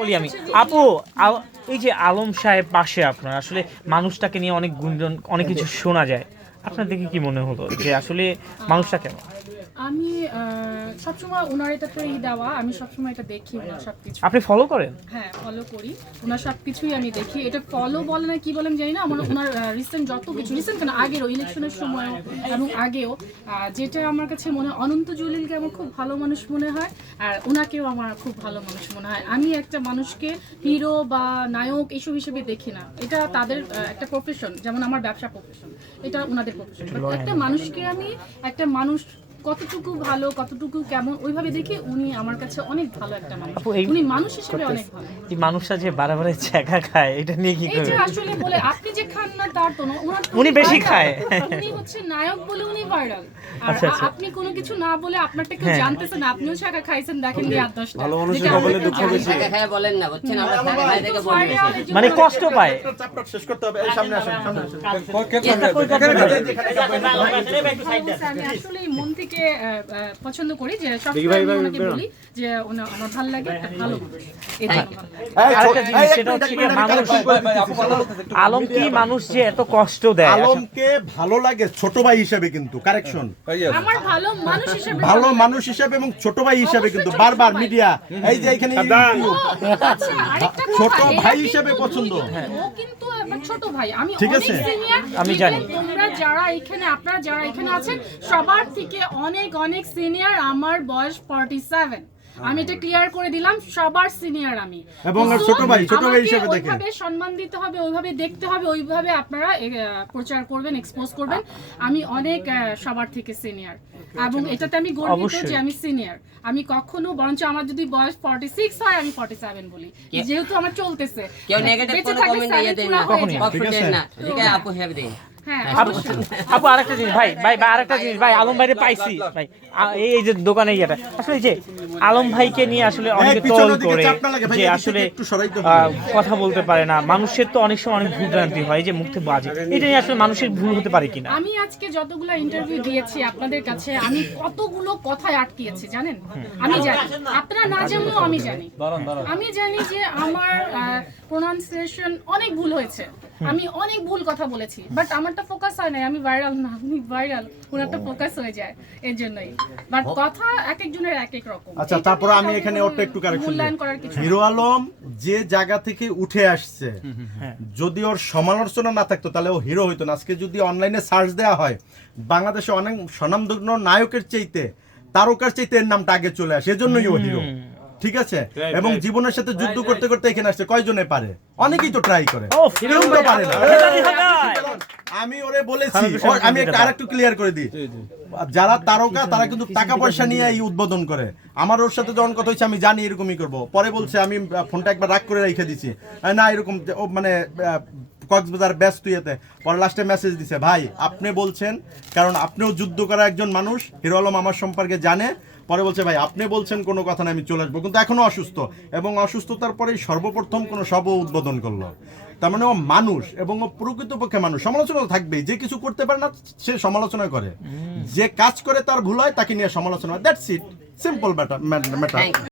বলি আমি। আপু এই যে আলম সাহেব পাশে আপনার আসলে মানুষটাকে নিয়ে অনেক গুঞ্জন অনেক কিছু শোনা যায়। আপনার দেখে কি মনে হলো যে আসলে মানুষটা কেমন? আমি সবসময় ওনার এটাতেই দেওয়া আমি সবসময় এটা দেখি ওনার সবকিছু। আপনি ফলো করেন? হ্যাঁ ফলো করি। ওনার সবকিছুই আমি দেখি। এটা ফলো বলে না কি বলেন জানি না। আমার ওনার রিসেন্ট যত কিছু রিসেন্ট কেন আগেরও ইলেকশনের সময় এবং আগেও যেটা আমার কাছে মনে হয় অনন্ত জলিলকে আমার খুব ভালো মানুষ মনে হয় আর ওনাকেও আমার খুব ভালো মানুষ মনে হয়। আমি একটা মানুষকে হিরো বা নায়ক এইসব হিসেবে দেখি না। এটা তাদের একটা প্রফেশন যেমন আমার ব্যবসা প্রফেশন এটা ওনাদের প্রফেশন একটা মানুষকে আমি একটা মানুষ কতটুকু ভালো কতটুকু কেমন ওইভাবে দেখি উনি আমার কাছে অনেক ভালো একটা মানুষ উনি মানুষ হিসেবে অনেক ভালো এই মানুষটা যে বারে ছেঁকা খায় এটা নিয়ে কি এই যে করবে আসলে বলে আপনি যে খান না তার তো উনি বেশি খায়। উনি হচ্ছে নায়ক বলে উনি ভাইরাল আর আচ্ছা, আচ্ছা। আপনি কোনো কিছু না বলে আপনারটা কেউ হ্যাঁ। জানতেছে না আপনিও ছাকা খাইছেন দেখেন আট দশটা ভালো মানুষের যেটা কপালে আমরা দুঃখ বেশি। খায় বলেন না বুঝছেন আমরা খাই এর জন্য মানে কষ্ট পায় চ্যাপ্টার শেষ করতে হবে এই সামনে আসেন সামনে আসেন আমি আসলে মন থেকে পছন্দ করি যে সবসময় ওনাকে বলি যে ওনা- আমার ভালো লাগে ভালো। আলম কি মানুষ যে এত কষ্ট দেয়? আলমকে ভালো লাগে ছোট ভাই হিসেবে কিন্তু কারেকশন আমার ভালো মানুষ হিসেবে ভালো মানুষ হিসেবে এবং ছোট ভাই হিসেবে কিন্তু বারবার মিডিয়া এই যে এখানে আচ্ছা, ছোট ভাই হিসেবে পছন্দ। কিন্তু আমার ছোট ভাই আমি ঠিক আছে। সিনিয়র আমি জানি। তোমরা যারা এখানে আপনারা যারা এখানে আছেন সবার থেকে অনেক অনেক সিনিয়র আমার বয়স 47 আমি এটা ক্লিয়ার করে দিলাম সবার সিনিয়র আমি। এবং আর ছোট ভাই, ছোট ভাই হিসেবে দেখে। ওইভাবে সম্মান দিতে হবে ওইভাবে দেখতে হবে ওইভাবে আপনারা প্রচার করবেন এক্সপোজ করবেন। আমি অনেক সবার থেকে সিনিয়র এবং এটাতে আমি গর্বিত যে আমি সিনিয়র আমি কখনো বরঞ্চ আমার যদি বয়স 46 হয় আমি 47 বলি। যেহেতু আমার চলতেছে। কেউ নেগেটিভ কোনো কমেন্ট দিয়ে দেন না। ঠিক আছে? আপু হেবে দেন। আপু আরেকটা জিনিস ভাই ভাই ভাই আরেকটা জিনিস ভাই আলম ভাইরে পাইছি ভাই। এই এই যে দোকানে ইয়েটা আসলে যে আলম ভাইকে নিয়ে আসলে অনেকে তল করে যে আসলে কথা বলতে পারে না মানুষের তো অনেক সময় অনেক ভুলভ্রান্তি হয় যে মুখে বাজে। এটা নিয়ে আসলে মানুষের ভুল হতে পারে কিনা? আমি আজকে যতগুলো ইন্টারভিউ দিয়েছি আপনাদের কাছে আমি কতগুলো কথায় আটকিয়েছি জানেন? আমি জানি। আপনারা না জানলেও আমি জানি। আমি জানি যে আমার প্রোনাউন্সিয়েশন অনেক ভুল হয়েছে। আমি অনেক ভুল কথা বলেছি বাট আমারটা ফোকাস হয় নাই। আমি ভাইরাল না আমি ভাইরাল ওনারটা ফোকাস হয়ে যায় এর জন্যই। বাট কথা এক একজনের এক এক রকম। আচ্ছা তারপরে আমি এখানে ওটা একটু কারেকশন মূল্যায়ন করার কিছু হিরো আলম যে জায়গা থেকে উঠে আসছে হ্যাঁ। যদি ওর সমালোচনা না থাকতো তাহলে ও হিরো হইতো না। আজকে যদি অনলাইনে সার্চ দেওয়া হয় বাংলাদেশে অনেক স্বনামধন্য নায়কের চাইতে তারকার চাইতে এর নামটা আগে চলে আসে। এজন্যই ও হিরো। ঠিক আছে? এবং জীবনের সাথে যুদ্ধ করতে করতে এখানে আসছে। কয়জনে পারে? অনেকেই তো ট্রাই করে। কেউ তো পারে না। আমি ওরে বলেছি। আমি একটা আরেকটু ক্লিয়ার করে দিই। যারা তারকা তারা কিন্তু টাকা পয়সা নিয়ে এই উদ্বোধন করে। আমার ওর সাথে যখন কথা হচ্ছে আমি জানি এরকমই করব। পরে বলছে আমি ফোনটা একবার রাগ করে রেখে দিছি। না এরকম ও মানে কক্সবাজার ব্যস্ত ইয়েতে। পরে লাস্টে মেসেজ দিছে ভাই আপনি বলছেন কারণ আপনিও যুদ্ধ করা একজন মানুষ। হিরো আলম আমার সম্পর্কে জানে। পরে বলছে ভাই আপনি বলছেন কোনো কথা না আমি চলে আসব। কিন্তু এখনও অসুস্থ। এবং অসুস্থতার পরেই সর্বপ্রথম কোনো সব উদ্বোধন করল। তার মানে ও মানুষ এবং ও প্রকৃতপক্ষে মানুষ। সমালোচনা থাকবে থাকবেই। যে কিছু করতে পারে না সে সমালোচনা করে। যে কাজ করে তার ভুল হয় তাকে নিয়ে সমালোচনা দ্যাটস ইট সিম্পল ম্যাটার